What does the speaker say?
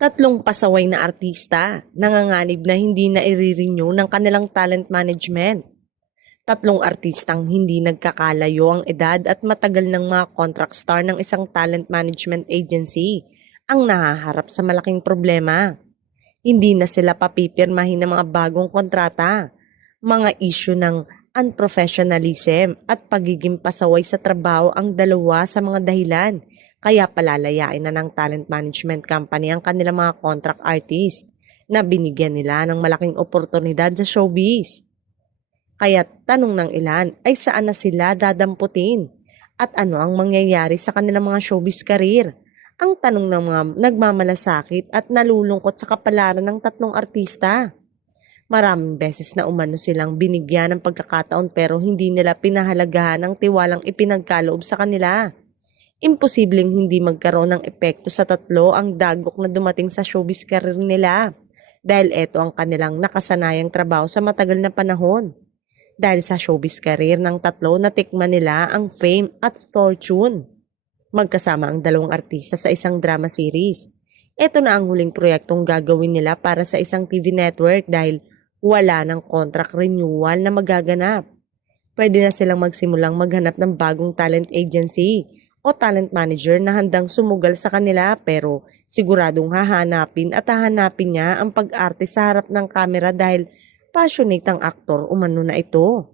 Tatlong pasaway na artista, nanganganib na hindi na i-renew ng kanilang talent management. Tatlong artistang hindi nagkakalayo ang edad at matagal ng mga contract star ng isang talent management agency ang nahaharap sa malaking problema. Hindi na sila papipirmahin ng mga bagong kontrata. Mga issue ng unprofessionalism at pagiging pasaway sa trabaho ang dalawa sa mga dahilan. Kaya palalayain na ng talent management company ang kanilang mga contract artist na binigyan nila ng malaking oportunidad sa showbiz. Kaya tanong ng ilan ay saan na sila dadamputin at ano ang mangyayari sa kanilang mga showbiz career. Ang tanong ng mga nagmamalasakit at nalulungkot sa kapalaran ng tatlong artista. Maraming beses na umano silang binigyan ng pagkakataon pero hindi nila pinahalagahan ang tiwalang ipinagkaloob sa kanila. Imposibleng hindi magkaroon ng epekto sa tatlo ang dagok na dumating sa showbiz career nila dahil ito ang kanilang nakasanayang trabaho sa matagal na panahon. Dahil sa showbiz career ng tatlo natikman nila ang fame at fortune. Magkasama ang dalawang artista sa isang drama series. Ito na ang huling proyektong gagawin nila para sa isang TV network dahil wala ng contract renewal na magaganap. Pwede na silang magsimulang maghanap ng bagong talent agency o talent manager na handang sumugal sa kanila pero siguradong hahanapin niya ang pag-arte sa harap ng kamera dahil passionate ang aktor umano na ito.